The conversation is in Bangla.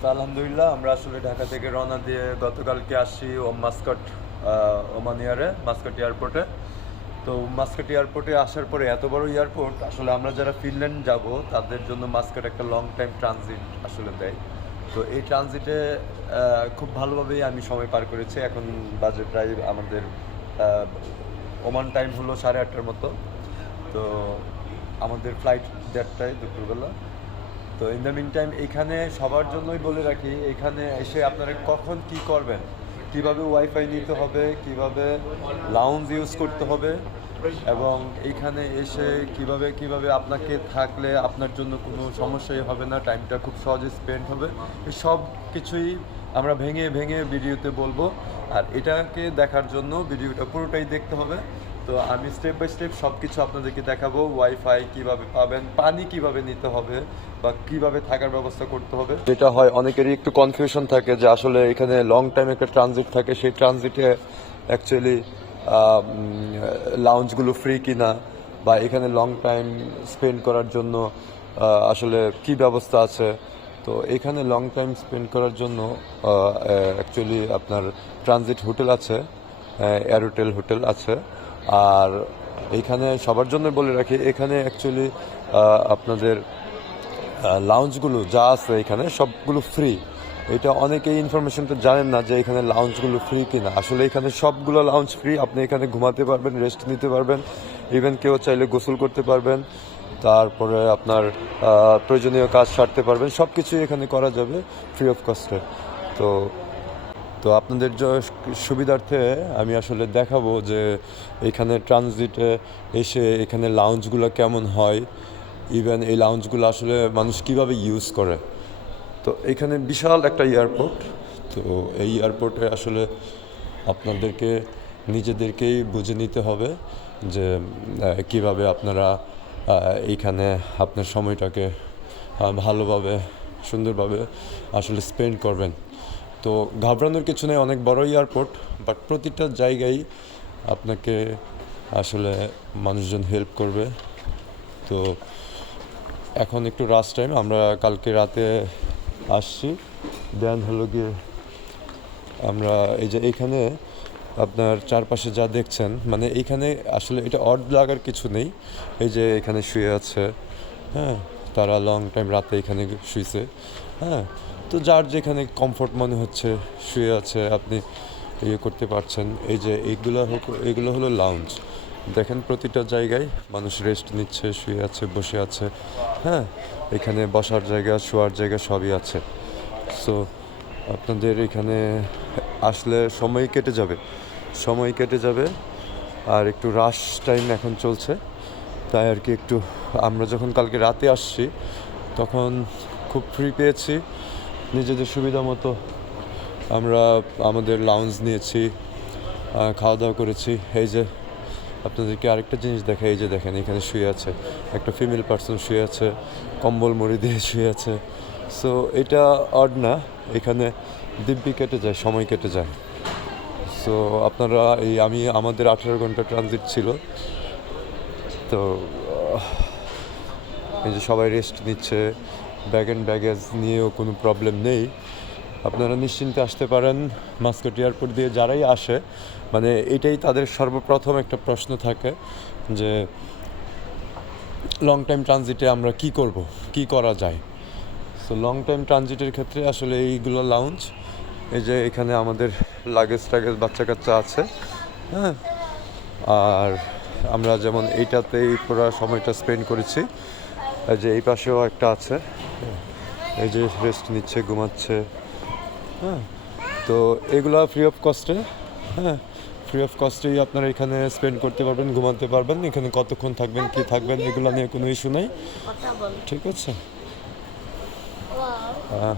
তো আলহামদুলিল্লাহ, আমরা আসলে ঢাকা থেকে রওনা দিয়ে গতকালকে আসছি ও মাস্কট ওমান এয়ারে মাস্কট এয়ারপোর্টে তো মাস্কট এয়ারপোর্টে আসার পরে এত বড় এয়ারপোর্ট আসলে আমরা যারা ফিনল্যান্ড যাব, তাদের জন্য মাস্কট একটা লং টাইম ট্রানজিট আসলে দেয়। তো এই ট্রানজিটে খুব ভালোভাবেই আমি সময় পার করেছি। এখন বাজে প্রায় আমাদের ওমান টাইম হলো সাড়ে আটটার মতো। তো আমাদের ফ্লাইট দেড়টায় দুপুরবেলা। তো ইন দ্য মিন টাইম এখানে সবার জন্যই বলে রাখি, এখানে এসে আপনারা কখন কি করবেন? কীভাবে ওয়াইফাই নিতে হবে? কীভাবে লাউঞ্জ ইউজ করতে হবে? এবং এইখানে এসে কীভাবে কীভাবে আপনাকে থাকলে আপনার জন্য কোনো সমস্যাই হবে না টাইমটা খুব সহজে স্পেন্ড হবে। সব কিছুই আমরা ভেঙে ভেঙে ভিডিওতে বলব। আর এটাকে দেখার জন্য ভিডিওটা পুরোটাই দেখতে হবে। তো আমি স্টেপ বাই স্টেপ সব কিছু আপনাদেরকে দেখাবো ওয়াইফাই কীভাবে পাবেন, পানি কীভাবে নিতে হবে, বা কীভাবে থাকার ব্যবস্থা করতে হবে। যেটা হয়, অনেকেরই একটু কনফিউশন থাকে যে আসলে এখানে লং টাইম একটা ট্রানজিট থাকে, সেই ট্রানজিটে অ্যাকচুয়ালি লাউঞ্জগুলো ফ্রি কিনা, বা এখানে লং টাইম স্পেন্ড করার জন্য আসলে কি ব্যবস্থা আছে। তো এখানে লং টাইম স্পেন্ড করার জন্য অ্যাকচুয়ালি আপনার ট্রানজিট হোটেল আছে এয়ার হোটেল হোটেল আছে। আর এইখানে সবার জন্য বলে রাখি, এখানে অ্যাকচুয়ালি আপনাদের লাউঞ্জগুলো যা আছে এখানে সবগুলো ফ্রি এটা অনেকেই ইনফরমেশনটা জানেন না যে এখানে লাউঞ্জগুলো ফ্রি কিনা। আসলে এখানে সবগুলো লাউঞ্জ ফ্রি আপনি এখানে ঘুমাতে পারবেন রেস্ট নিতে পারবেন। ইভেন কেউ চাইলে গোসল করতে পারবেন। তারপরে আপনার প্রয়োজনীয় কাজ সারতে পারবেন। সব কিছুই এখানে করা যাবে ফ্রি অফ কস্টে তো তো আপনাদের সুবিধার্থে আমি আসলে দেখাবো যে এখানে ট্রানজিটে এসে এখানে লাউঞ্জগুলো কেমন হয় ইভেন এই লাউঞ্জগুলো আসলে মানুষ কীভাবে ইউজ করে। তো এখানে বিশাল একটা এয়ারপোর্ট তো এই এয়ারপোর্টে আসলে আপনাদেরকে, নিজেদেরকেই বুঝে নিতে হবে যে কীভাবে আপনারা এইখানে আপনার সময়টাকে ভালোভাবে, সুন্দরভাবে আসলে স্পেন্ড করবেন। তো ঘাবড়ানোর কিছু নেই, অনেক বড় এয়ারপোর্ট বাট প্রতিটা জায়গায় আপনাকে আসলে মানুষজন হেল্প করবে। তো এখন একটু রাশ টাইম আমরা কালকে রাতে আসছি। দেন হলো গিয়ে আমরা এই যে এইখানে আপনার চারপাশে যা দেখছেন মানে এইখানে আসলে এটা অড লাগার কিছু নেই। এই যে এখানে শুয়ে আছে হ্যাঁ তারা লং টাইম রাতে এখানে শুয়েছে হ্যাঁ তো যার যেখানে কমফোর্ট মনে হচ্ছে, শুয়ে আছে, আপনি ইয়ে করতে পারছেন। এই যে এইগুলো হোক- এগুলো হলো লাউঞ্জ দেখেন প্রতিটা জায়গায় মানুষ রেস্ট নিচ্ছে, শুয়ে আছে, বসে আছে। হ্যাঁ এখানে বসার জায়গা, শোয়ার জায়গা সবই আছে। সো আপনাদের এখানে আসলে সময় কেটে যাবে। সময় কেটে যাবে আর একটু রাশ টাইম এখন চলছে। তাই আর কি একটু, আমরা যখন কালকে রাতে আসছি, তখন খুব ফ্রি পেয়েছি। নিজেদের সুবিধা মতো আমরা আমাদের লাউঞ্জ নিয়েছি খাওয়া দাওয়া করেছি। এই যে আপনাদেরকে আরেকটা জিনিস দেখা এই যে দেখেন এখানে শুয়ে আছে। একটা ফিমেল পার্সন শুয়ে আছে, কম্বল মুড়ি দিয়ে শুয়ে আছে। সো এটা অড না, এখানে দিব্যি কেটে যায়, সময় কেটে যায়। সো আপনারা এই, আমি, আমাদের আঠেরো ঘণ্টা ট্রানজিট ছিল। তো এই যে সবাই রেস্ট নিচ্ছে ব্যাগ অ্যান্ড ব্যাগেজ নিয়েও কোনো প্রবলেম নেই। আপনারা নিশ্চিন্তে আসতে পারেন মাস্কট এয়ারপোর্ট দিয়ে যারাই আসে। মানে এটাই তাদের সর্বপ্রথম একটা প্রশ্ন থাকে যে লং টাইম ট্রানজিটে আমরা কি করব? কি করা যায়? সো লং টাইম ট্রানজিটের ক্ষেত্রে আসলে এইগুলো লাউঞ্জ এই যে এখানে আমাদের লাগেজ টাগেজ বাচ্চা কাচ্চা আছে হ্যাঁ? আর আমরা যেমন এইটাতেই পুরো সময়টা স্পেন্ড করেছি। যে এই পাশেও একটা আছে। এই যে রেস্ট নিচ্ছে ঘুমাচ্ছে। হ্যাঁ তো এগুলা ফ্রি অফ কস্টে হ্যাঁ ফ্রি অফ কস্টেই আপনারা এখানে স্পেন্ড করতে পারবেন ঘুমাতে পারবেন এখানে কতক্ষণ থাকবেন কি থাকবেন এগুলো নিয়ে কোনো ইস্যু নেই। ঠিক আছে? আহ,